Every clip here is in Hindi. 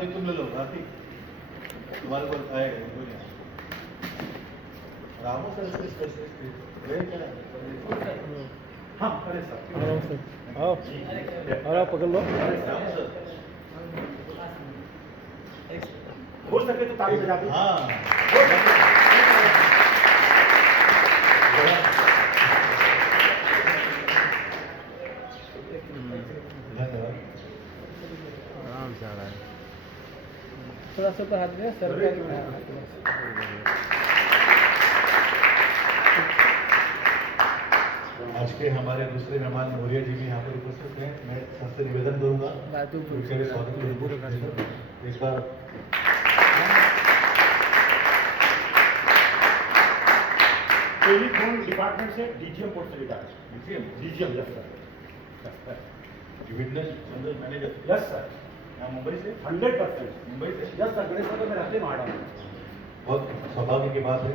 कार्तिक तुम ले लो, कार्तिक तुम्हारे को आएगा कोई नहीं। रामो सर इसके स्पेशलिस्ट वे क्या है? हाँ अरे सर आओ आओ पकड़ लो। रामो सर हो सके तो ताली बजा दो। हाँ धन्यवाद। आराम से आ रहा है। थोड़ा सा ऊपर हाथ दिया सर का आज के हमारे दूसरे मेहमान मौर्य जी भी यहाँ पर उपस्थित हैं। मैं सबसे निवेदन करूँगा उनके लिए स्वागत करूँगा। एक बार टेलीफोन डिपार्टमेंट से डीजीएम पोस्ट से retire. DGM yes sir. Divisional general manager yes sir. यहाँ मुंबई से 100%। मुंबई से यस सर, गणेश सर तो मैं रहते में आ रहा हूँ। बहुत सौभाग्य की बात है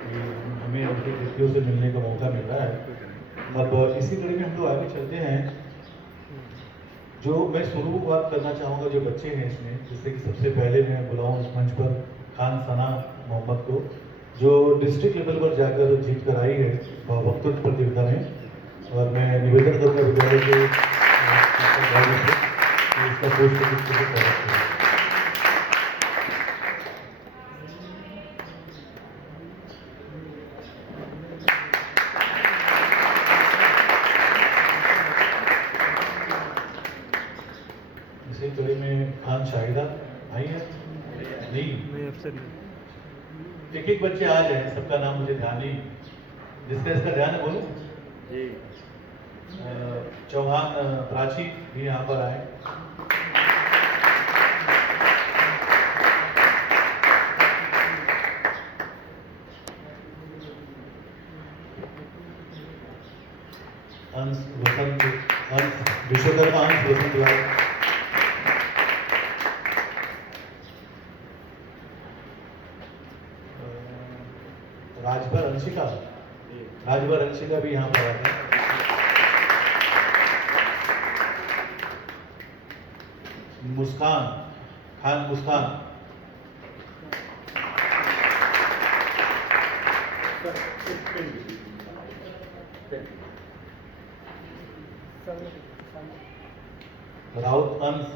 कि हमें उनके व्यक्तियों से मिलने का मौका मिल रहा है। अब इसी कड़ी में हम लोग आगे चलते हैं। जो मैं शुरुआत करना चाहूँगा जो बच्चे हैं इसमें, जैसे कि सबसे पहले मैं बुलाऊँ इस मंच पर खान सना मोहम्मद को, जो डिस्ट्रिक्ट लेवल पर जाकर जीत कर आई है वक्तृत्व प्रतियोगिता में। और मैं निवेदन करूँगा विद्यालय के इसका पोस्ट इसी कड़ी में खान शाहिदा आई है नहीं अफसर एक एक बच्चे आ जाए, सबका नाम मुझे ध्यान नहीं, जिसका इसका ध्यान है बोलो जी। चौहान प्राची भी यहाँ पर आए। अंश वसंत अंश विश्वकर्मा अंश वसंत राय। राजभर अंशिका भी यहाँ पर आते हैं। मुस्कान खान मुस्कान राउत अंश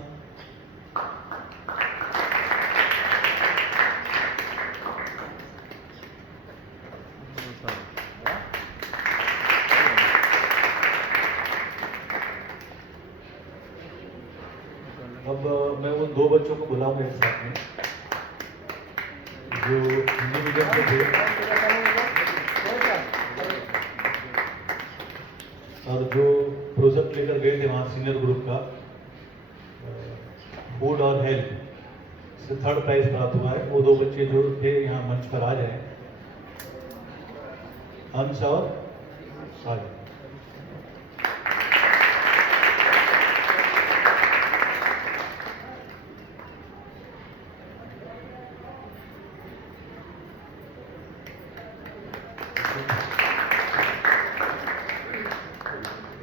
अब मैं उन दो बच्चों को बुलाऊंगा एक साथ में जो हिंदी मीडियम में थे और जो प्रोजेक्ट लेकर गए थे वहाँ सीनियर ग्रुप का फूड और हेल्थ से 3rd प्राइज प्राप्त हुआ है। वो दो बच्चे जो थे यहाँ मंच पर आ जाए, अंश और साजिद।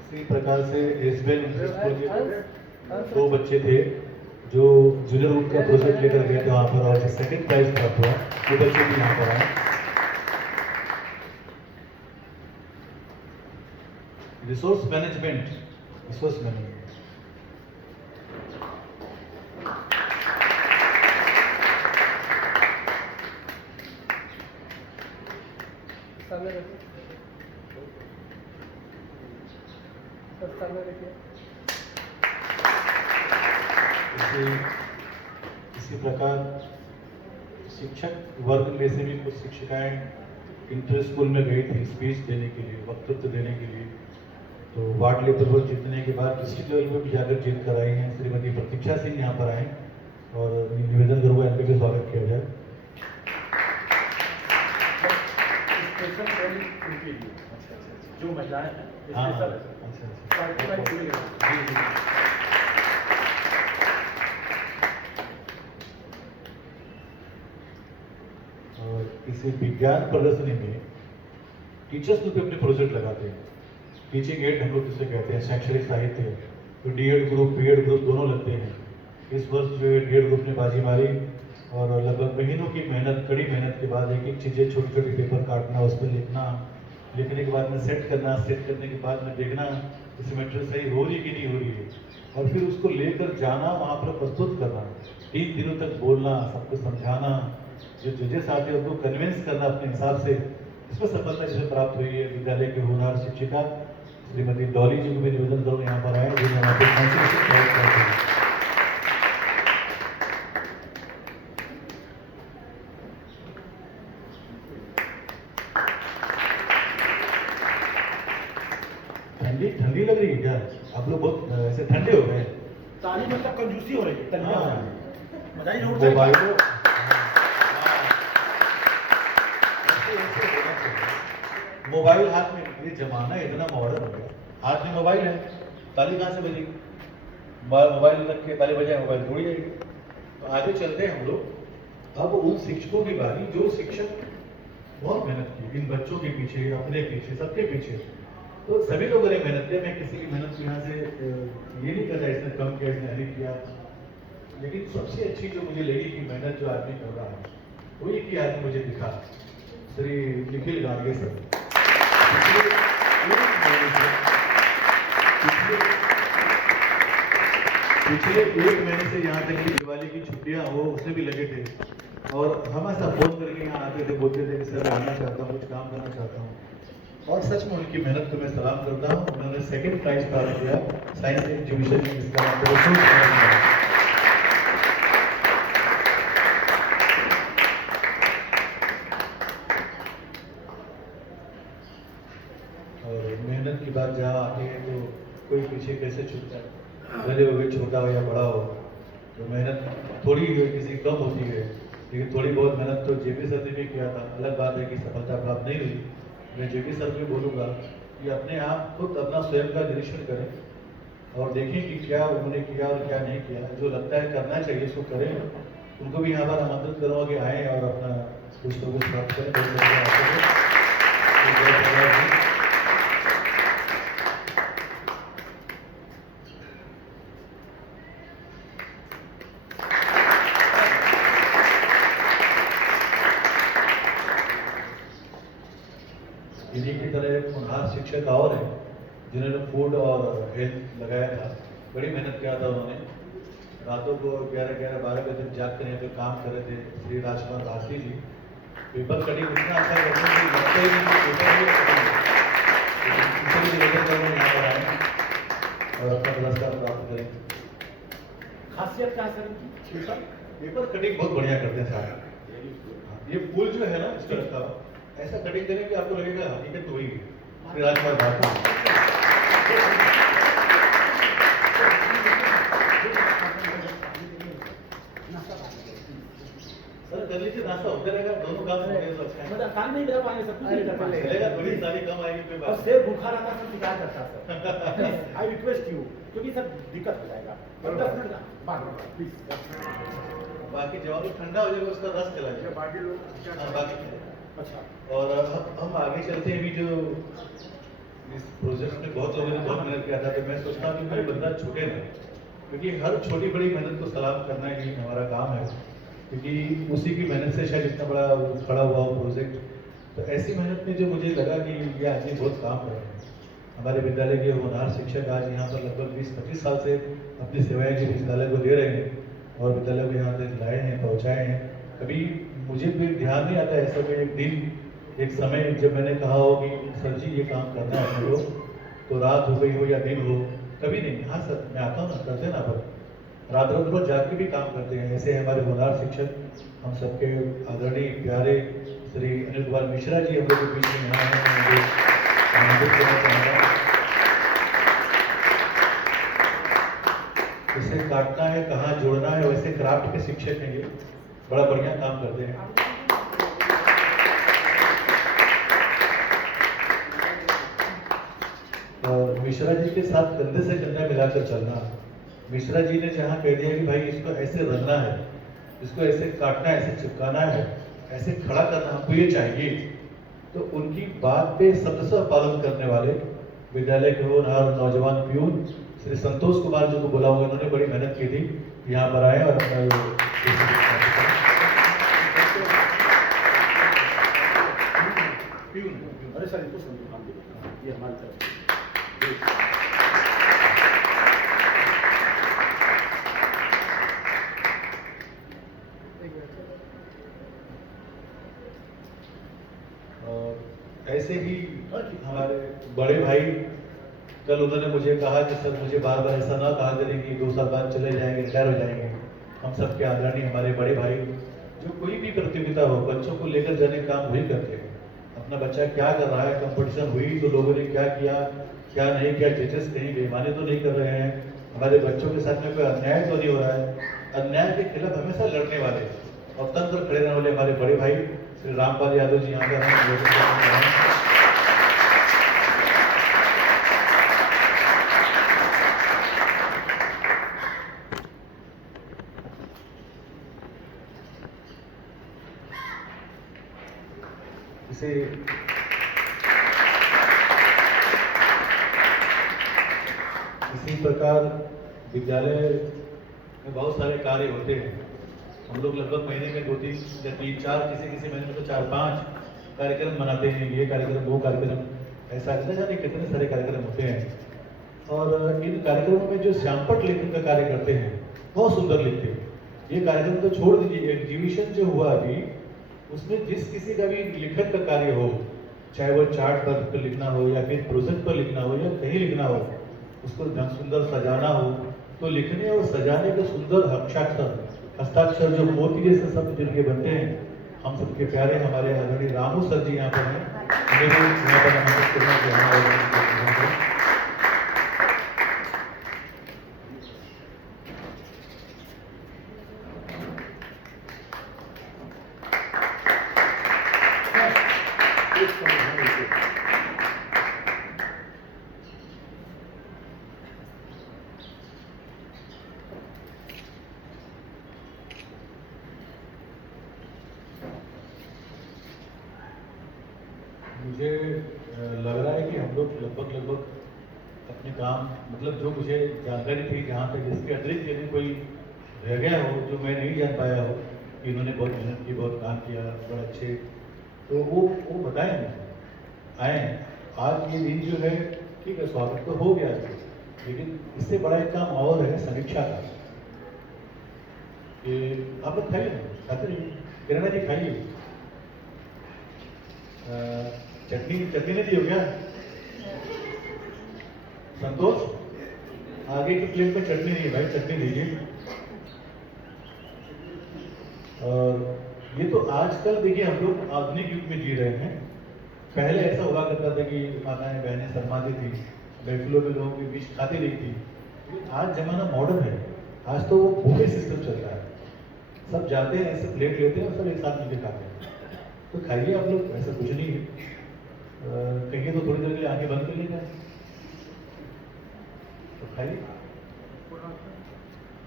इसी प्रकार से एसबीएन स्कूल के दो बच्चे थे जो जूनियर ग्रुप का प्रोजेक्ट लेकर गए थे वहाँ पर और 2nd प्राइज प्राप्त हुआ। वो बच्चे भी यहाँ पर आए। रिसोर्स मैनेजमेंट सामने रखिए सर, सामने रखिए। इसी प्रकार शिक्षक वर्ग में से भी कुछ शिक्षिकाएं इंटर स्कूल में गई थी स्पीच देने के लिए, वक्तृत्व देने के लिए। तो वार्ड लेवल पर जीतने के बाद डिस्ट्रिक्ट लेवल में भी जाकर जीत कर आई हैं। श्रीमती प्रतीक्षा सिंह यहाँ पर आए और निवेदन करूँगा इनका भी स्वागत किया जाए। स्पेशल ट्रेनिंग उनके लिए जो महिलाएं हैं हाँ स्पेशल अच्छा सर्टिफाइड पूरी हैं। और इसी विज्ञान प्रदर्शनी में टीचर्स लोग भी अपने प्रोजेक्ट लगाते हैं। टीचिंग एड हम लोग जिसे कहते हैं, शैक्षणिक साहित्य, तो डीएड ग्रुप बीएड ग्रुप दोनों लगते हैं। इस वर्ष जो है डेढ़ ग्रुप ने बाजी मारी और लगभग महीनों की मेहनत, कड़ी मेहनत के बाद एक एक चीज़ें छोटी छोटी पेपर काटना, उस पर लिखना, लिखने के बाद में सेट करना, सेट करने के बाद में देखना सिमेट्री सही हो रही कि नहीं हो रही है, और फिर उसको लेकर जाना, वहाँ पर प्रस्तुत करना, 3 दिनों तक बोलना, सबको समझाना, जो जजेस आते हैं उनको कन्विंस करना अपने हिसाब से। इसमें सफलता जिसे प्राप्त हुई है विद्यालय के होनहार शिक्षिका श्रीमती डॉली जी को भी निवेदन करूँ यहाँ पर आए, जिन्हें यहाँ पे काउंसिल से तैयार करते हैं। ठंडी ठंडी लग रही है क्या? आप लोग बहुत ऐसे ठंडे हो गए। ताली मतलब कंजूसी हो रही है, तलिया हो रही है। बताइए ना, उठ मोबाइल जाइए। मोबाइल हाथ में, ये जमाना इतना मॉडर्न हो गया, हाथ में मोबाइल है, ताली कहाँ से बजेगी? मोबाइल रख के ताली बजाए, मोबाइल टूट जाएगी। तो आगे चलते हैं हम लोग। अब उन शिक्षकों की बारी जो शिक्षक बहुत मेहनत की इन बच्चों के पीछे, अपने पीछे, सबके पीछे। तो सभी लोगों ने मेहनत किया, मैं किसी की मेहनत को यहाँ से ये नहीं कहता इसने कम किया, इसने अधिक किया, लेकिन सबसे अच्छी जो मुझे लगी कि मेहनत जो आदमी कर रहा है वो एक ही आदमी मुझे दिखा, श्री निखिल गांगे सर। पिछले 1 महीने से यहाँ तक की दिवाली की छुट्टियाँ वो उससे भी लगे थे, और हम ऐसा फोन करके यहाँ आते थे, बोलते थे कि सर मैं आना चाहता हूँ, कुछ काम करना चाहता हूँ, और सच में उनकी मेहनत को मैं सलाम करता हूँ। उन्होंने 2nd प्राइज प्राप्त किया साइंस एग्जीबिशन में, जिसका नाम है। और मेहनत की बात जहाँ आती है तो कोई पीछे कैसे छूटता है, भले हो गए छोटा हो या बड़ा हो, तो मेहनत थोड़ी किसी कम होती है, लेकिन थोड़ी बहुत मेहनत तो जेपी सर ने भी किया था। अलग बात है कि सफलता प्राप्त नहीं हुई। मैं जेपी सर को बोलूँगा कि अपने आप खुद अपना स्वयं का निरीक्षण करें और देखें कि क्या उन्होंने किया और क्या नहीं किया। जो लगता है करना चाहिए उसको करें। उनको भी यहाँ पर आमंत्रित करूँगा कि आएँ और अपना कुछ ना कुछ प्राप्त करें। बहुत बहुत इन्हीं की तरह एक होनहार शिक्षक और है जिन्होंने फूड और हेल्थ लगाया था, बड़ी मेहनत किया था उन्होंने। रातों को 11-12 बजे तक जाग कर यहाँ पे काम कर रहे थे, श्री राजकुमार भारती जी। पेपर कटिंग इतना अच्छा करते हैं कि लगता ही नहीं कि पेपर ही निवेदन करें यहाँ पर आए और अपना पुरस्कार प्राप्त करें। खासियत क्या है सर इनकी? पेपर कटिंग बहुत बढ़िया करते हैं साहब। ये फूल जो है ना इसका रखा ऐसा कटिंग करें कि आपको लगेगा हकीकत तो वही है। श्री राजकुमार भारती सर कर लीजिए, नाश्ता होता रहेगा, दोनों काम हो गए तो अच्छा है। मतलब काम नहीं कर पाएंगे, सब कुछ नहीं कर पाएंगे। चलेगा, थोड़ी सारी कम आएगी कोई और बात शेर भूखा रहता है, सब शिकायत करता है सर। आई रिक्वेस्ट यू, क्योंकि सर दिक्कत हो जाएगा। 10 मिनट का बाद प्लीज। नहीं। बाकी जब वो ठंडा हो जाएगा उसका रस चला जाएगा, बाकी लोग हाँ, बाकी अच्छा। और हम आगे चलते हैं। अभी जो इस प्रोजेक्ट में बहुत लोगों ने बहुत मेहनत किया था, तो मैं सोचता हूँ कि कोई बंदा छूटे ना, क्योंकि हर छोटी बड़ी मेहनत को सलाम करना ही हमारा काम है, क्योंकि उसी की मेहनत से शायद इतना बड़ा खड़ा हुआ हो प्रोजेक्ट। तो ऐसी मेहनत में जो मुझे लगा कि ये आदमी बहुत काम कर रहे हैं। हमारे विद्यालय के होनहार शिक्षक आज यहाँ पर लगभग 20-25 साल से अपनी सेवाएं जो विद्यालय को दे रहे हैं और विद्यालय को यहाँ तक लाए हैं, पहुँचाए हैं। कभी मुझे भी ध्यान नहीं आता ऐसा कोई एक दिन, एक समय जब मैंने कहा हो कि सर जी ये काम करना है अपने को, तो रात हो गई हो या दिन हो, कभी नहीं। हाँ सर मैं आता हूँ ना, करते ना, पर रात भर जाके भी काम करते हैं। ऐसे हमारे होनहार शिक्षक हम सबके आदरणीय प्यारे श्री अनिल कुमार मिश्रा जी हम लोग के बीच में यहाँ हैं, मैं उनको आमंत्रित करना चाहूँगा। इसे काटना है, कहाँ जोड़ना है, वैसे क्राफ्ट के शिक्षक हैं ये, बड़ा बढ़िया काम करते हैं। और मिश्रा जी के साथ कंधे से कंधा मिलाकर चलना। मिश्रा जी ने जहाँ कह दिया कि भाई इसको ऐसे रंगना है, इसको ऐसे काटना है, ऐसे चिपकाना है, ऐसे खड़ा करना, हमको ये चाहिए, तो उनकी बात पे शब्दशः पालन करने वाले विद्यालय के होनहार नौजवान प्यून श्री संतोष कुमार जी को बुलाऊंगा, उन्होंने बड़ी मेहनत की थी, यहाँ पर आए और अपना अरे सर इनको समझो, हम देखो ये हमारी तरफ से। एक मिनट। और ऐसे ही हमारे बड़े भाई कल उन्होंने मुझे कहा कि सर मुझे बार बार ऐसा ना कहा करें कि 2 साल बाद चले जाएंगे, रिटायर हो जाएंगे। हम सबके आदरणीय हमारे बड़े भाई जो कोई भी प्रतियोगिता हो, बच्चों को लेकर जाने का काम वही करते हैं। अपना बच्चा क्या कर रहा है, कंपटीशन हुई तो लोगों ने क्या किया, क्या नहीं किया, जजेस कहीं बेईमानी तो नहीं कर रहे हैं, हमारे बच्चों के साथ में कोई अन्याय तो नहीं हो रहा है। अन्याय के खिलाफ हमेशा लड़ने वाले और तन पर खड़े रहने वाले हमारे बड़े भाई श्री रामपाल यादव जी यहाँ पर हैं। इसे इसी प्रकार विद्यालय में बहुत सारे कार्य होते हैं। हम लोग लगभग महीने में 2-3 या 3-4 किसी महीने में तो 4-5 कार्यक्रम मनाते हैं। ये कार्यक्रम, वो कार्यक्रम, ऐसा न जाने कितने सारे कार्यक्रम होते हैं। और इन कार्यक्रमों में जो श्यामपट लेखन का कार्य करते हैं बहुत सुंदर लिखते हैं। ये कार्यक्रम तो छोड़ दीजिए, एग्जीबिशन जो हुआ अभी उसमें जिस किसी का भी लिखन का कार्य हो, चाहे वो चार्ट पर लिखना हो या फिर प्रोजेक्ट पर लिखना हो या कहीं लिखना हो, उसको ढंग सुंदर सजाना हो, तो लिखने और सजाने के सुंदर हस्ताक्षर जो मोती जैसे शब्द जिनके बनते हैं, हम सबके प्यारे हमारे आदरणीय रामू सर जी यहाँ पर हैं। उन्हें भी यहाँ पर नमस्कार करना चाहूँगा। मुझे लग रहा है कि हम लोग लगभग अपने काम, मतलब जो मुझे जानकारी थी जहाँ तक, इसके अतिरिक्त यदि कोई रह गया हो जो मैं नहीं जान पाया हो कि इन्होंने बहुत मेहनत की, बहुत काम किया, बड़े अच्छे, तो वो बताएं मुझे, आए। आज ये दिन जो है, ठीक है, स्वागत तो हो गया है, लेकिन इससे बड़ा एक काम और है, समीक्षा का। कि आप लोग खाइए ना, खाते रहिए, किरणा जी खाइए। चटनी नहीं दी हो क्या संतोष? आगे की प्लेट में चटनी नहीं है भाई, चटनी दीजिए। और ये तो आजकल देखिए हम लोग आधुनिक युग में जी रहे हैं। पहले ऐसा हुआ करता था कि माताएं बहनें शर्माती थी, बैचलर में लोगों के बीच खाती नहीं थी। लेकिन आज जमाना मॉडर्न है, आज तो वो बुफे सिस्टम चल रहा है। सब जाते हैं, ऐसे प्लेट लेते हैं और सब एक साथ मिलकर खाते हैं। तो खाइए आप लोग, ऐसा कुछ नहीं है। कहिए तो थोड़ी देर के लिए आंखें बंद कर लेना, तो खाइए।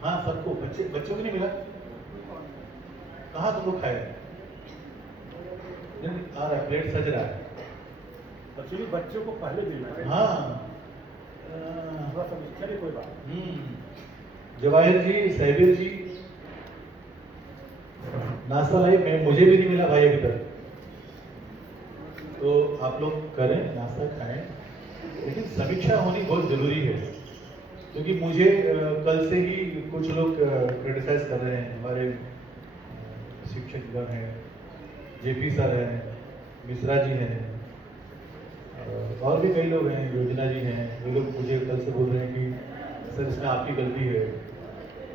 हाँ सबको, बच्चों को नहीं मिला, कहाँ तुम लोग खाए? आ रहा है, प्लेट सज रहा है। एक्चुअली बच्चों को पहले देना है। हाँ थोड़ा सा चलिए, कोई बात। जवाहिर जी, साहिबिर जी, नाश्ता लाइए, मुझे भी नहीं मिला भाई अभी तक। तो आप लोग करें, नाश्ता खाएं, लेकिन समीक्षा होनी बहुत जरूरी है। क्योंकि मुझे कल से ही कुछ लोग क्रिटिसाइज कर रहे हैं। हमारे शिक्षकगण हैं, जेपी सर हैं, मिश्रा जी हैं, और भी कई लोग हैं, योजना जी हैं। ये लोग मुझे कल से बोल रहे हैं कि सर इसमें आपकी गलती है,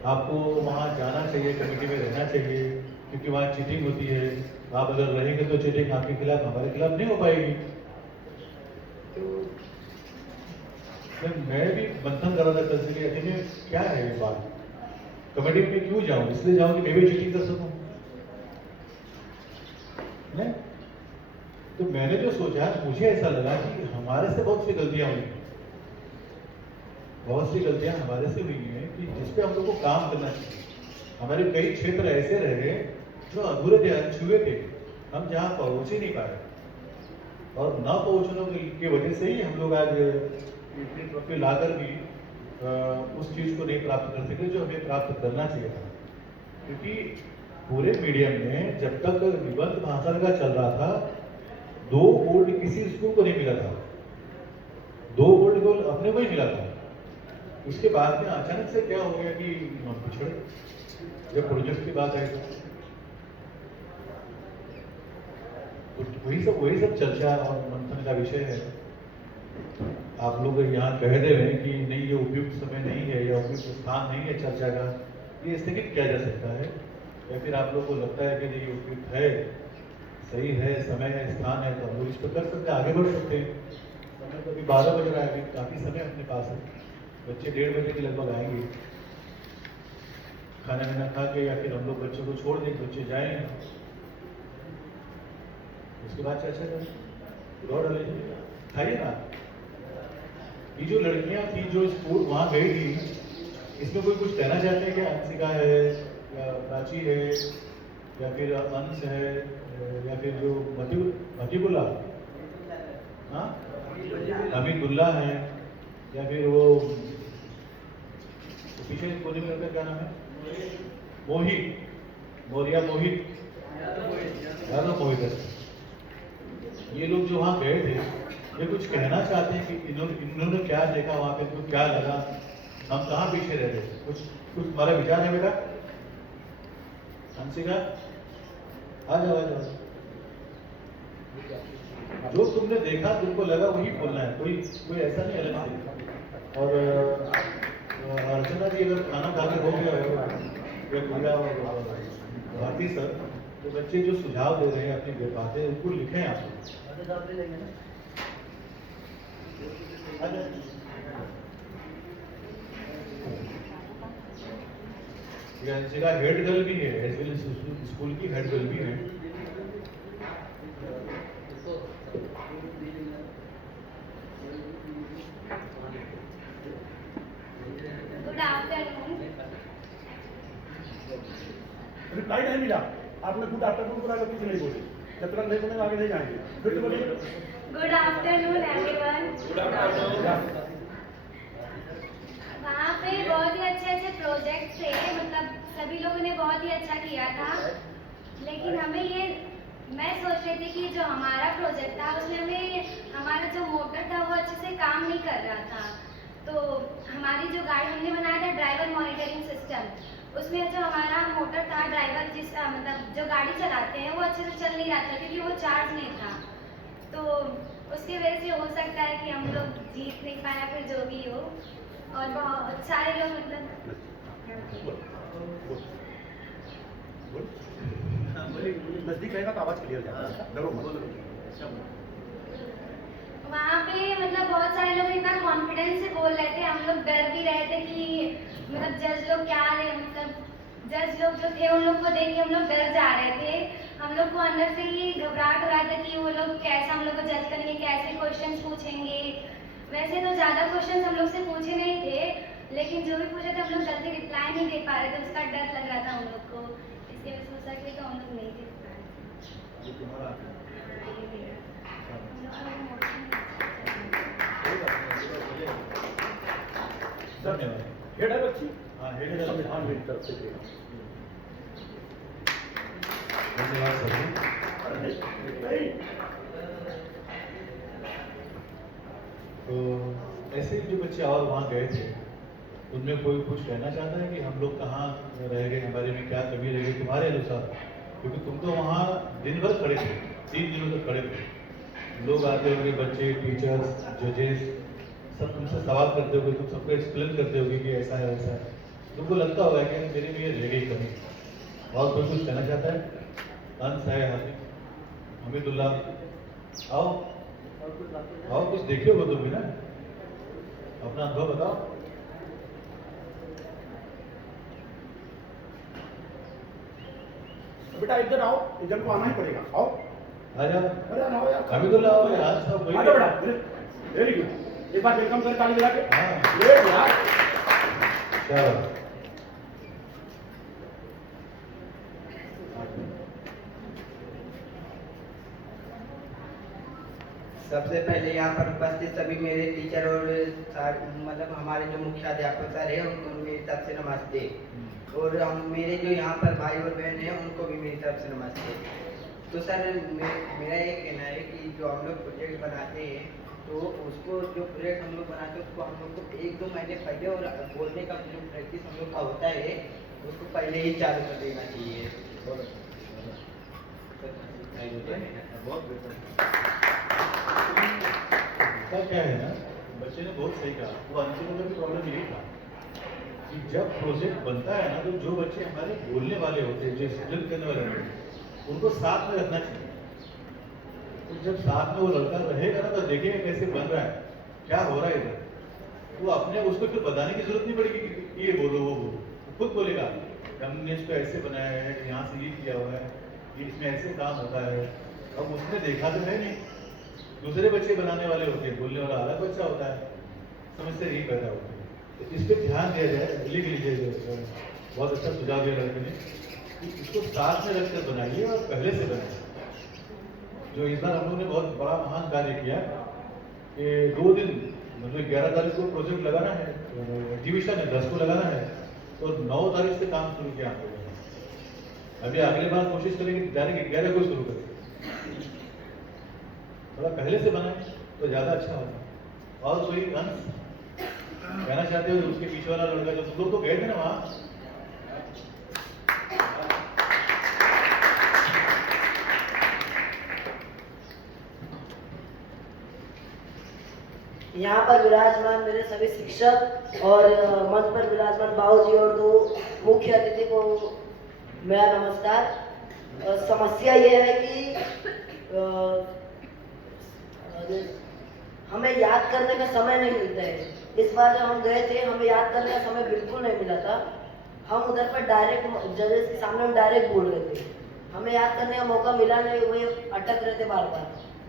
आपको वहाँ जाना चाहिए, कमेटी में रहना चाहिए, क्योंकि वहाँ चीटिंग होती है। आप अगर रहेंगे तो चीटिंग आपके खिलाफ, हमारे खिलाफ नहीं हो पाएगी। तो मैं भी मंथन कर रहा था कल से, आखिर क्या है ये बात, कमेटी में क्यों जाऊं? इसलिए जाऊं कि मैं भी चीटिंग कर सकूं, नहीं? तो मैंने जो सोचा, मुझे ऐसा लगा कि हमारे से बहुत सी गलतियां हुई, बहुत सी गलतियां हमारे से हुई हैं कि जिसपे हम लोग को काम करना चाहिए। हमारे कई क्षेत्र ऐसे रह गए जो अधूरे थे, अनछुए थे, हम जहाँ पहुंच ही नहीं पाए, और न पहुंचने की वजह से ही हम लोग आज इतनी ट्रॉफी लाकर भी उस चीज़ को नहीं प्राप्त कर सके जो हमें प्राप्त करना चाहिए था। क्योंकि पूरे मीडियम में जब तक निबंध भाषण का चल रहा था 2 गोल्ड किसी स्कूल को नहीं मिला था, 2 गोल्ड केवल अपने को ही मिला था। उसके बाद में अचानक से क्या हो गया कि हम पिछड़े जब प्रोजेक्ट की बात आई तो वही सब चर्चा और मंथन का विषय है। आप लोग यहाँ कह दे रहे हैं कि नहीं ये उपयुक्त समय नहीं है या उपयुक्त स्थान नहीं है चर्चा का, ये स्थगित किया जा सकता है, या फिर आप लोग को लगता है कि नहीं ये उपयुक्त है, सही है, समय है, स्थान है, तो हम लोग इस पर कर सकते हैं, आगे बढ़ सकते हैं। समय तो अभी 12 बज रहा है, अभी काफ़ी समय अपने पास है। बच्चे 1:30 बजे के लगभग आएंगे, खाना वाना खा के, या फिर हम लोग बच्चों को छोड़ दें, बच्चे जाएं, उसके बाद चर्चा करें। दौड़ डालें, खाइए ना। ये जो लड़कियां थी जो स्कूल वहाँ गई थी, इसमें कोई कुछ कहना चाहते हैं क्या? अंशिका है या प्राची है या फिर अंश है या फिर जो मतीबुल्ला, हाँ हमीदुल्ला है, या फिर वो पीछे कोने में लड़का क्या नाम है? मोहित, मोरिया मोहित, यादव मोहित है। ये लोग जो वहाँ गए थे, ये कुछ कहना चाहते हैं कि इन्होंने क्या देखा वहाँ पे, कुछ क्या लगा, हम कहाँ पीछे रह गए? कुछ तुम्हारा विचार है बेटा? अंशिका आ जाओ, आ जाओ। जो तुमने देखा, तुमको लगा, वही बोलना है, कोई ऐसा नहीं अलग से। और अर्चना जी अगर खाना खा के हो गया है या पूरा भारती सर, तो बच्चे जो सुझाव दे रहे हैं अपनी बातें उनको लिखें आप। ये अंशिका हेड गर्ल भी है, एज वेल स्कूल की हेड गर्ल भी है। Good afternoon. रिप्लाई नहीं मिला, आपने गुड आफ्टरनून बोला, कुछ नहीं बोले। जब तक नहीं बोलेंगे आगे नहीं जाएंगे। फिर तो बोलिए गुड आफ्टरनून एवरीवन। वहाँ पे बहुत ही अच्छे प्रोजेक्ट थे, मतलब सभी लोगों ने बहुत ही अच्छा किया था। लेकिन हमें ये, मैं सोच रही थी कि जो हमारा प्रोजेक्ट था उसमें हमें हमारा जो मोटर था वो अच्छे से काम नहीं कर रहा था। तो हमारी जो गाड़ी हमने बनाया था ड्राइवर मॉनिटरिंग सिस्टम, उसमें जो हमारा मोटर था, ड्राइवर मतलब जो गाड़ी चलाते हैं वो अच्छे से चल नहीं रहा था क्योंकि वो चार्ज नहीं था। तो उसकी वजह से हो सकता है कि हम लोग जीत नहीं पाए, फिर जो भी हो। और बहुत सारे लोग मतलब नजदीक रहेगा तो आवाज क्लियर जाएगा, डरो मत। वहाँ पे मतलब बहुत सारे लोग इतना कॉन्फिडेंस से बोल रहे थे, हम लोग डर भी रहे थे कि मतलब जज लोग क्या रहे, मतलब जज लोग जो थे उन लोग को देख के हम लोग डर जा रहे थे। हम लोग को अंदर से ही घबराहट हो रहा था कि वो लोग कैसा हम लोग को जज करेंगे, कैसे क्वेश्चंस पूछेंगे। वैसे तो ज़्यादा क्वेश्चंस हम लोग से पूछे नहीं थे, लेकिन जो भी पूछे थे हम लोग जल्दी रिप्लाई नहीं दे पा रहे थे, उसका डर लग रहा था हम लोग को। इसके वजह से हो सकता है कि हम लोग नहीं दे पाए। धन्यवाद। हेड है बच्ची? हाँ, हेड है। संविधान मेरी तरफ से देगा। धन्यवाद सर। तो ऐसे ही जो बच्चे और वहाँ गए थे, उनमें कोई कुछ कहना चाहता है कि हम लोग कहाँ रह गए, हमारे में क्या कमी रह गई तुम्हारे अनुसार? क्योंकि तुम तो वहाँ दिन भर खड़े थे, 3 दिनों तक खड़े थे। लोग आते होंगे, बच्चे, टीचर्स, जजेस, सब तुमसे सवाल करते होंगे, तुम सबको एक्सप्लेन करते होंगे कि ऐसा है वैसा है। तुमको लगता होगा कि मेरे में ये रह गई कमी। और कोई कुछ कहना चाहता है? अंश है, हमीदुल्ला, आओ आओ, कुछ देखे होगा तुम भी ना, अपना अनुभव बताओ। बेटा इधर आओ, इधर को आना ही पड़ेगा, आओ। आ जाओ, अरे आओ यार, हमीदुल्ला आओ यार, सब आ जाओ बेटा, वेरी गुड। एक बार वेलकम कर, ताली बजा के। हाँ। ग्रेट यार। चलो, सबसे पहले यहाँ पर उपस्थित सभी मेरे टीचर और मतलब हमारे जो मुख्य अध्यापक सर हैं उनको मेरी तरफ से नमस्ते। और हम मेरे जो यहाँ पर भाई और बहन हैं उनको भी मेरी तरफ से नमस्ते। तो सर मेरा ये कहना है कि जो हम लोग प्रोजेक्ट बनाते हैं तो उसको जो प्रोजेक्ट हम लोग बनाते हैं उसको हम लोग को 1-2 महीने पहले और बोलने का जो प्रैक्टिस हम लोग का होता है उसको पहले ही चालू कर देना चाहिए। इसका क्या है ना, बच्चे ने बहुत सही कहा, वो अंतिम में भी प्रॉब्लम यही था कि जब प्रोजेक्ट बनता है ना तो जो बच्चे हमारे बोलने वाले होते हैं, जो एक्सप्लेन करने वाले होते हैं, उनको साथ में रखना चाहिए। तो जब साथ में वो लड़का रहेगा ना तो देखेगा कैसे बन रहा है, क्या हो रहा है इधर, वो अपने उसको फिर बताने की जरूरत नहीं पड़ेगी कि ये बोलो वो बोलो, वो खुद बोलेगा हमने इसको ऐसे बनाया है, यहाँ से ये किया हुआ है, ये इसमें ऐसे काम होता है। अब उसने देखा तो है नहीं, दूसरे बच्चे बनाने वाले होते हैं, बोलने वाला अलग बच्चा होता है, समस्या यही पैदा होती है। तो इस पर ध्यान दिया जाए, लिख लीजिए, बहुत अच्छा सुझाव दिया लड़के ने कि इसको साथ में रखकर बनाइए और पहले से बनाइए। जो इस बार हम लोग ने बहुत बड़ा महान कार्य किया कि 2 दिन मतलब 11 तारीख को प्रोजेक्ट लगाना है, एग्जीबिशन है, 10 को लगाना है, तो 9 तारीख से काम शुरू किया हम लोगों ने। अभी अगले बार कोशिश करेंगे डायरेक्ट 11 को शुरू करें, थोड़ा पहले से बनाए तो ज़्यादा अच्छा होगा। और कोई अंश कहना चाहते हो उसके पीछे वाला लड़का जो तुम लोग तो गए थे ना वहाँ, यहाँ पर विराजमान मेरे सभी शिक्षक और मंच पर विराजमान बाबूजी और 2 मुख्य अतिथि को मेरा नमस्कार। समस्या ये है कि हमें याद करने का समय नहीं मिलता है। इस बार जब हम गए थे हमें याद करने का समय बिल्कुल नहीं मिला था। हम उधर पर डायरेक्ट जजेस के सामने हम डायरेक्ट बोल रहे थे, हमें याद करने का मौका मिला नहीं, वही अटक रहे थे बार बार।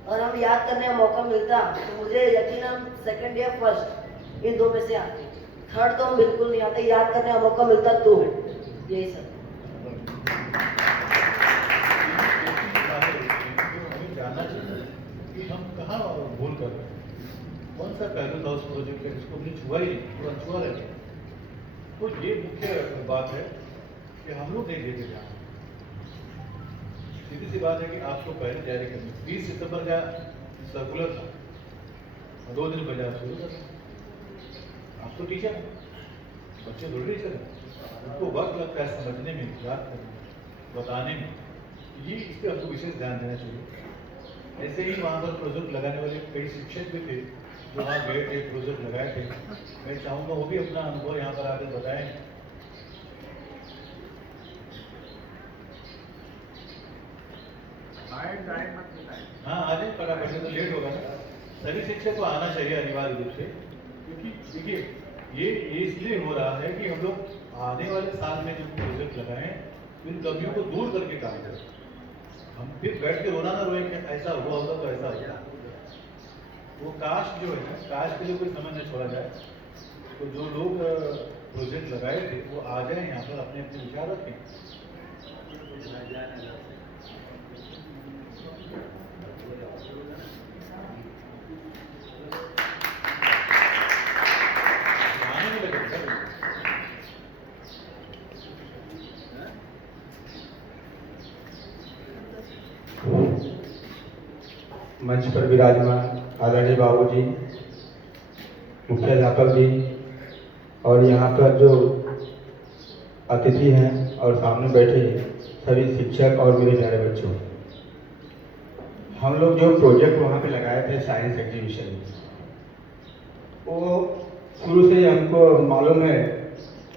और हम याद करने का मौका मिलता तो मुझे यकीन हम 2nd या 1st इन 2 में से आते, 3rd तो हम बिल्कुल नहीं आते। याद करने का मौका मिलता तो यही सब। हमें जानना चाहिए कि हम कहाँ भूल कर रहे हैं, कौन सा पहलू था उस प्रोजेक्ट का जिसको हमने छुआ ही नहीं, पूरा छुआ रहे। तो ये मुख्य बात है कि हम लोग नहीं देते ध्यान। सीधी सी बात है कि आपको पहले तैयारी करनी। 20 सितंबर का सर्कुलर था, 2 दिन पहले आप शुरू करें। आप तो टीचर हैं, बच्चे थोड़ी टीचर हैं, उनको वक्त लगता है समझने में, याद करने में, बताने में। ये इस पर आपको विशेष ध्यान देना चाहिए। ऐसे ही वहाँ पर प्रोजेक्ट लगाने वाले कई शिक्षक भी थे जो वहाँ गए थे, प्रोजेक्ट लगाए थे। मैं चाहूँगा वो भी अपना अनुभव यहाँ पर आकर बताएं। हाँ आ जाए फटाफट से, तो लेट होगा ना। सभी शिक्षक को आना चाहिए अनिवार्य रूप से, क्योंकि देखिए ये इसलिए हो रहा है कि हम लोग आने वाले साल में जो प्रोजेक्ट लगाएं इन कमियों को दूर करके काम करें। हम फिर बैठ के रोना ना रोए कि ऐसा हुआ होगा तो ऐसा होगा। वो कास्ट जो है ना, कास्ट के लिए कोई समय न छोड़ा जाए। तो जो लोग प्रोजेक्ट लगाए थे वो आ जाए यहाँ पर, अपने अपने विचार रखें। मंच पर विराजमान आदरणीय बाबूजी, मुख्य अध्यापक जी और यहाँ पर जो अतिथि हैं और सामने बैठे सभी शिक्षक और मेरे प्यारे बच्चों, हम लोग जो प्रोजेक्ट वहाँ पे लगाए थे साइंस एग्जीबिशन में, वो शुरू से हमको मालूम है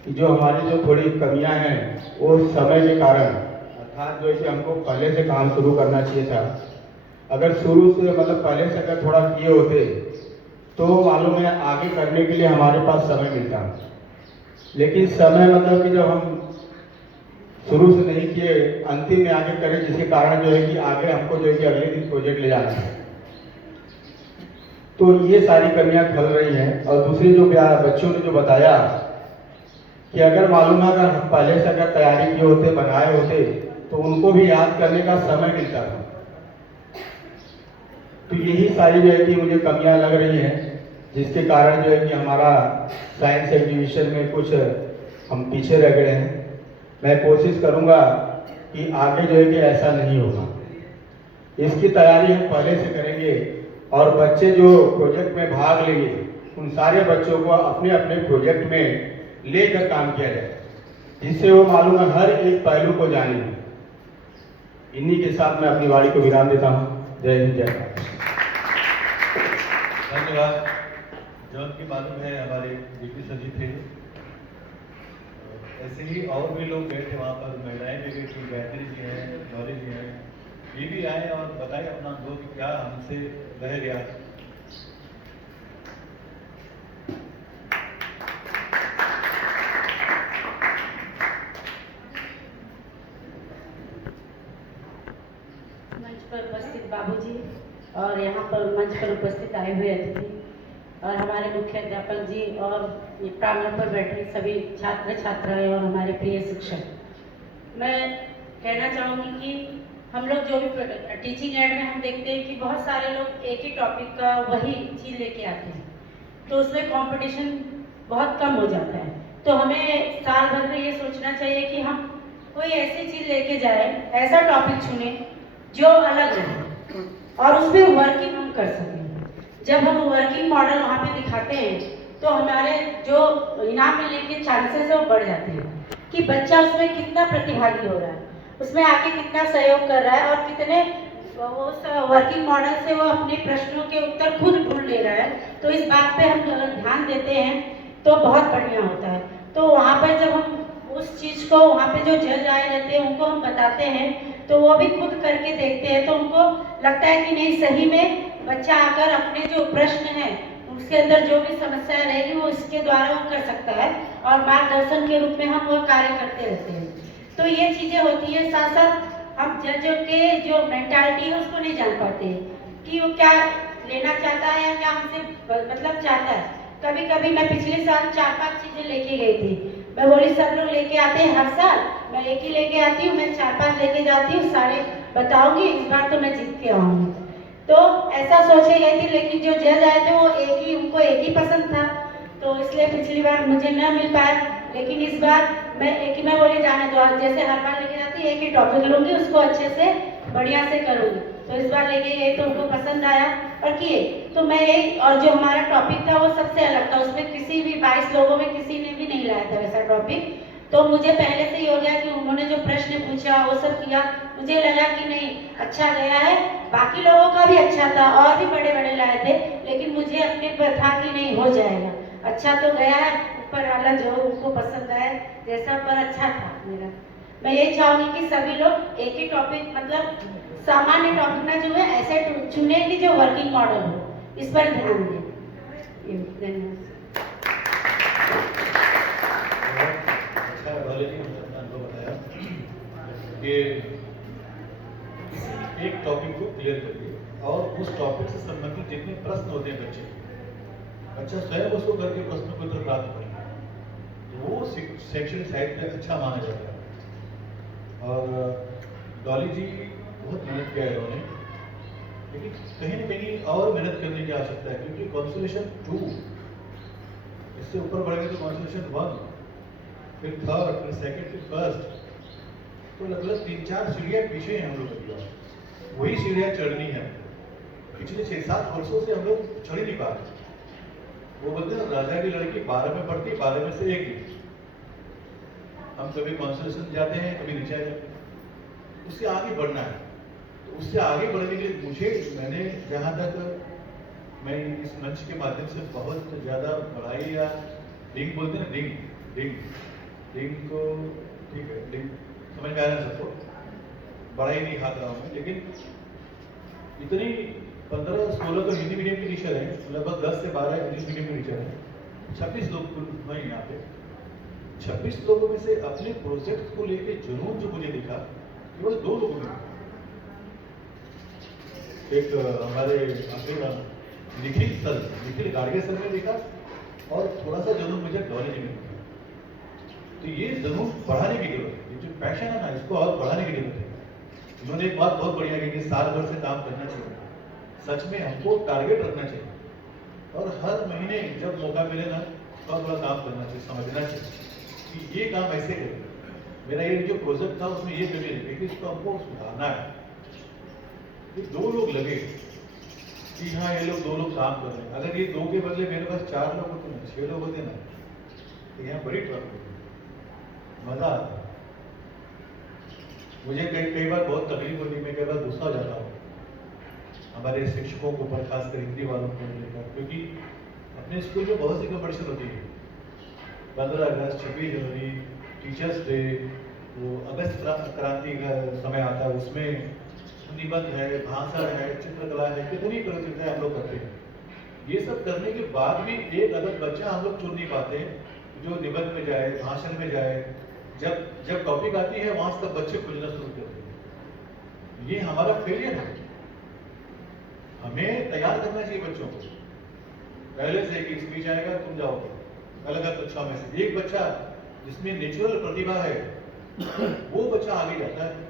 कि जो हमारी जो थोड़ी कमियां हैं वो समय के कारण, अर्थात जो है कि हमको पहले से काम शुरू करना चाहिए था। अगर शुरू से मतलब पहले से अगर थोड़ा किए होते तो मालूम है आगे करने के लिए हमारे पास समय मिलता। लेकिन समय मतलब कि जब हम शुरू से नहीं किए, अंतिम में आगे करें, जिसके कारण जो है कि आगे हमको जो है कि अगले दिन प्रोजेक्ट ले जाना है। तो ये सारी कमियां खल रही हैं। और दूसरे जो बच्चों ने जो बताया कि अगर मालूम है अगर पहले से अगर तैयारी किए होते, बनाए होते, तो उनको भी याद करने का समय मिलता था। तो यही सारी जो है कि मुझे कमियां लग रही हैं, जिसके कारण जो है कि हमारा साइंस एग्जीबिशन में कुछ हम पीछे रह गए हैं। मैं कोशिश करूंगा कि आगे जो है कि ऐसा नहीं होगा। इसकी तैयारी हम पहले से करेंगे और बच्चे जो प्रोजेक्ट में भाग लेंगे उन सारे बच्चों को अपने अपने प्रोजेक्ट में लेकर काम किया जाए, जिससे वो मालूम है हर एक पहलू को जानेंगे। इन्हीं के साथ मैं अपनी वाणी को विराम देता हूँ। जय हिंद, जय भारत। धन्यवाद। जौन की मालूम है हमारे डीपी सर जी थे, ऐसे ही और भी लोग गए थे वहाँ पर, महिलाएं भी गई थी, गायत्री जी हैं, गौरी जी हैं, ये भी आए और बताए अपना अनुभव कि क्या हमसे रह गया। मंच पर उपस्थित बाबूजी और यहाँ पर मंच पर उपस्थित आए हुए अतिथि और हमारे मुख्य अध्यापक जी और ये प्रांगण पर बैठे सभी छात्र छात्राएं और हमारे प्रिय शिक्षक, मैं कहना चाहूँगी कि हम लोग जो भी टीचिंग एड में हम देखते हैं कि बहुत सारे लोग एक ही टॉपिक का वही चीज़ लेके आते हैं, तो उसमें कंपटीशन बहुत कम हो जाता है। तो हमें साल भर में ये सोचना चाहिए कि हम कोई ऐसी चीज़ लेके जाए, ऐसा टॉपिक चुने जो अलग रहे और उसमें वर्किंग हम कर सकें। जब हम वर्किंग मॉडल वहाँ पे दिखाते हैं तो हमारे जो इनाम मिलने के चांसेस है वो बढ़ जाते हैं कि बच्चा उसमें कितना प्रतिभागी हो रहा है, उसमें आके कितना सहयोग कर रहा है और कितने उस वर्किंग मॉडल से वो अपने प्रश्नों के उत्तर खुद ढूंढ ले रहा है। तो इस बात पे हम अगर ध्यान देते हैं तो बहुत बढ़िया होता है। तो वहाँ पर जब हम उस चीज़ को वहाँ पे जो जज आए रहते हैं उनको हम बताते हैं तो वो भी खुद करके देखते हैं, तो उनको लगता है कि नहीं सही में बच्चा आकर अपने जो प्रश्न हैं उसके अंदर जो भी समस्या रहेगी वो इसके द्वारा वो कर सकता है और मार्गदर्शन के रूप में हम वो कार्य करते रहते हैं। तो ये चीज़ें होती हैं। साथ साथ हम जजों के जो मेंटालिटी है उसको नहीं जान पाते कि वो क्या लेना चाहता है या क्या हमसे मतलब चाहता है। कभी कभी मैं पिछले साल 4-5 चीज़ें लेके गई थी, मैं बोली सब लोग लेके आते हैं हर साल, मैं एक ही लेके आती हूँ, मैं 4-5 लेके जाती हूँ, सारे बताऊंगी, इस बार तो मैं जीत के आऊँगी। तो ऐसा सोचे गई थी, लेकिन जो जज आए थे वो उनको एक ही पसंद था, तो इसलिए पिछली बार मुझे न मिल पाया। लेकिन इस बार मैं एक ही, मैं बोली जाने दो, जैसे हर बार लेके जाती एक ही टॉपिक लूँगी, उसको अच्छे से बढ़िया से करूँगी। तो इस बार लेके गए तो उनको पसंद आया और किए। तो मैं यही, और जो हमारा टॉपिक था वो सबसे अलग था, उसमें किसी भी 22 लोगों में किसी ने भी नहीं लाया था वैसा टॉपिक। तो मुझे पहले से ही हो गया कि उन्होंने जो प्रश्न पूछा वो सब किया, मुझे लगा कि नहीं अच्छा गया है। बाकी लोगों का भी अच्छा था और भी बड़े बड़े लाए थे, लेकिन मुझे अपने पर था कि नहीं हो जाएगा, अच्छा तो गया है, ऊपर वाला जो उनको पसंद आया जैसा पर अच्छा था मेरा। मैं ये चाहूँगी कि सभी लोग एक ही टॉपिक, मतलब सामान्य टॉपिक ना जो है ऐसे चुने कि जो वर्किंग मॉडल हो, इस पर ध्यान दें। धन्यवाद। अच्छा डॉली जी ने अपना अनुभव बताया कि किसी एक टॉपिक को क्लियर करिए और उस टॉपिक से संबंधित जितने प्रश्न होते हैं बच्चा स्वयं उसको करके प्रश्न को उत्तर प्राप्त करेगा, तो वो शैक्षणिक साहित्य अच्छा माना जाता है। और डॉली जी बहुत मेहनत किया है इन्होंने, लेकिन कहीं ना कहीं और मेहनत करने की आवश्यकता है, क्योंकि कॉन्सुलेशन 2 इससे ऊपर बढ़ेगा तो कॉन्सुलेशन 1, फिर 3rd, फिर 2nd, फिर 1st, तो लगभग 3-4 सीढ़ियाँ पीछे हैं हम लोग की। वही सीढ़ियाँ चढ़नी है। पिछले 6-7 वर्षों से हम लोग चढ़ ही नहीं पा रहे। वो बोलते हैं राजा की लड़की 12 में पढ़ती, 12 में से 1 ही। हम कभी कॉन्सुलेशन जाते हैं, कभी नीचे आ जाते हैं। उससे आगे बढ़ना है, तो उससे आगे बढ़ने के लिए मैंने जहाँ तक मैं इस मंच के माध्यम से बहुत ज़्यादा पढ़ाई या लिंक बोलते हैं ना, लिंक को ठीक है, लिंक समझ में आ रहा है सबको, बड़ा ही नहीं खाता रहा हूँ मैं, लेकिन इतनी 15-16 तो हिंदी मीडियम के टीचर हैं, लगभग 10 से 12 इंग्लिश मीडियम के टीचर हैं, 26 लोग हैं यहाँ पे। 26 लोगों में से अपने प्रोजेक्ट को लेके जुनून जो मुझे दिखा केवल 2 लोगों में। एक हमारे निखिल गाड़गे सर ने दिखा और थोड़ा सा जुनून मुझे डॉली जी में दिखा। तो ये जुनून बढ़ाने की जरूरत है, ये जो पैशन है ना, इसको और बढ़ाने की जरूरत है। उन्होंने एक बात बहुत बढ़िया की कि साल भर से काम करना चाहिए। सच में हमको टारगेट रखना चाहिए और हर महीने जब मौका मिले ना थोड़ा काम करना चाहिए, समझना चाहिए कि ये काम ऐसे करें। मेरा ये जो प्रोजेक्ट था उसमें ये कमी रही थी, इसको हमको सुधारना है। ये 2 लोग लगे कि हाँ ये लोग 2 लोग काम कर रहे हैं। अगर ये 2 के बदले मेरे पास 4 लोग होते ना, 6 लोग होते ना, तो यहाँ बड़ी ट्रक होती, मजा आता। मुझे कई बार बहुत तकलीफ होती है, मैं कई बार गुस्सा हो जाता हूँ हमारे शिक्षकों को ऊपर, खासकर हिंदी वालों को लेकर, क्योंकि अपने स्कूल में बहुत सी कंपटीशन होती है। 15 अगस्त, 26 जनवरी, टीचर्स डे, वो अगस्त क्रांति का समय आता है, उसमें निबंध है, भाषण है, चित्रकला है, कितनी प्रतियोगिताएं हम लोग करते हैं। ये सब करने के बाद भी एक अलग बच्चा हम लोग चुन नहीं पाते जो निबंध में जाए, भाषण में जाए। जब टॉपिक आती है वहां से तब बच्चे खुलना शुरू करते हैं। ये हमारा फेलियर है। हमें तैयार करना चाहिए बच्चों को पहले से कि स्पीच आएगा तुम जाओगे अलग अलग कक्षा में से। एक बच्चा जिसमें नेचुरल प्रतिभा है वो बच्चा आगे जाता है।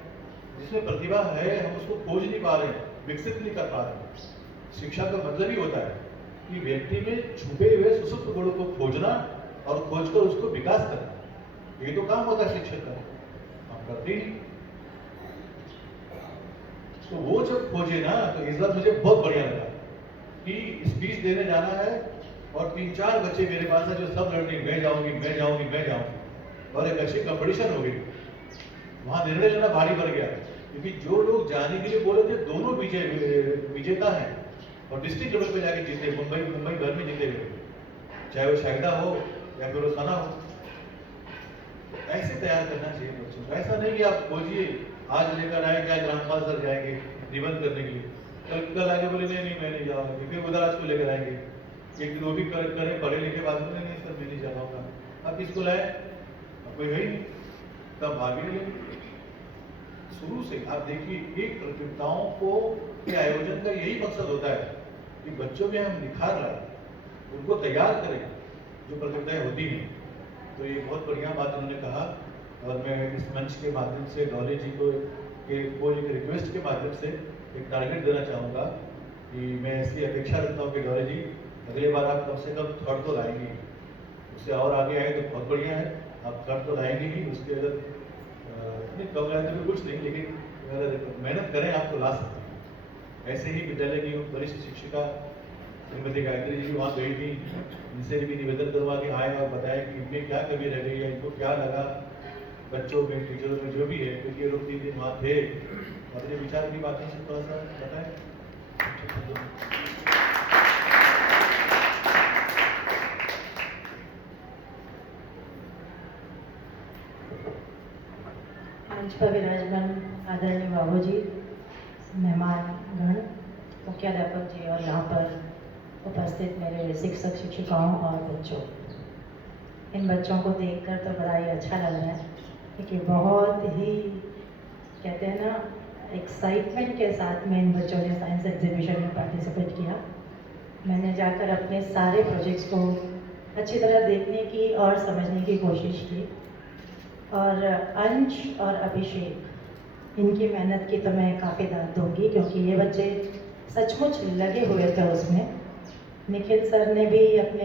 जिसमें प्रतिभा है हम उसको खोज नहीं पा रहे हैं, विकसित नहीं कर पा रहे हैं। शिक्षा का मतलब ही होता है कि व्यक्ति में छुपे हुए सुसुप्त गुणों को खोजना और खोजकर उसको विकास करना। ये तो काम होता है शिक्षक का, हम करते ही। तो वो जब खोजे ना तो इस बार मुझे बहुत बढ़िया लगा कि स्पीच देने जाना है और 3-4 बच्चे मेरे पास है जो सब लड़ने मैं जाऊंगी मैं जाऊंगी मैं जाऊंगी, और एक अच्छी कंपटीशन हो गई। वहां निर्णय लेना भारी पड़ गया क्योंकि जो लोग जाने के लिए बोले थे दोनों विजेता हैं और डिस्ट्रिक्ट लेवल पे जाके जीते, मुंबई भर में जीते हुए, चाहे वो शाहिदा हो या फिर सना हो। ऐसे तैयार करना चाहिए बच्चों को। ऐसा नहीं कि आप खोजिए आज लेकर आए क्या ग्रामपाल सर जाएंगे निबंध करने के लिए, कल आगे बोले नहीं मैं नहीं जाऊंगा, फिर उधर आज को लेकर आएंगे। एक वो भी करें पढ़े लिखे बाद में नहीं सर मैं नहीं जा पाऊंगा। अब किसको लाए, कोई है ही नहीं, तब भाग ही नहीं। शुरू से आप देखिए एक प्रतियोगिताओं को के आयोजन का यही मकसद होता है कि बच्चों में हम निखार लाएं, उनको तैयार करें जो प्रतियोगिताएं होती हैं। तो ये बहुत बढ़िया बात उन्होंने कहा और मैं इस मंच के माध्यम से डॉली जी को एक रिक्वेस्ट के माध्यम से एक टारगेट देना चाहूँगा कि मैं ऐसी अपेक्षा रखता हूँ कि डॉली जी अगले बार आप कम से कम 3rd तो लाएंगे, उससे और आगे आए तो बहुत बढ़िया है। आप 3rd तो लाएंगे ही, उसके अगर नहीं कम लाए तो भी कुछ नहीं, लेकिन अगर मेहनत करें आप तो ला सकते हैं। ऐसे ही विद्यालय की वरिष्ठ शिक्षिका श्रीमती गायत्री जी वहाँ गई थी, इनसे भी निवेदन करवा के आए और बताया कि इनमें क्या कमी रह गई है, इनको क्या लगा बच्चों में टीचरों में जो भी है, क्योंकि ये लोग 3 दिन वहाँ थे। अपने विचार की बातें से थोड़ा सा बताएं। मंच पर विराजमान आदरणीय बाबू जी, मेहमानगण, मुख्याध्यापक जी और यहाँ पर उपस्थित मेरे शिक्षक शिक्षिकाओं और बच्चों, इन बच्चों को देखकर तो बड़ा ही अच्छा लग रहा है क्योंकि बहुत ही कहते हैं ना एक्साइटमेंट के साथ में इन बच्चों ने साइंस एग्जीबिशन में पार्टिसिपेट किया। मैंने जाकर अपने सारे प्रोजेक्ट्स को अच्छी तरह देखने की और समझने की कोशिश की और अंश और अभिषेक इनकी मेहनत की तो मैं काफ़ी दाद दूंगी क्योंकि ये बच्चे सचमुच लगे हुए थे उसमें। निखिल सर ने भी अपने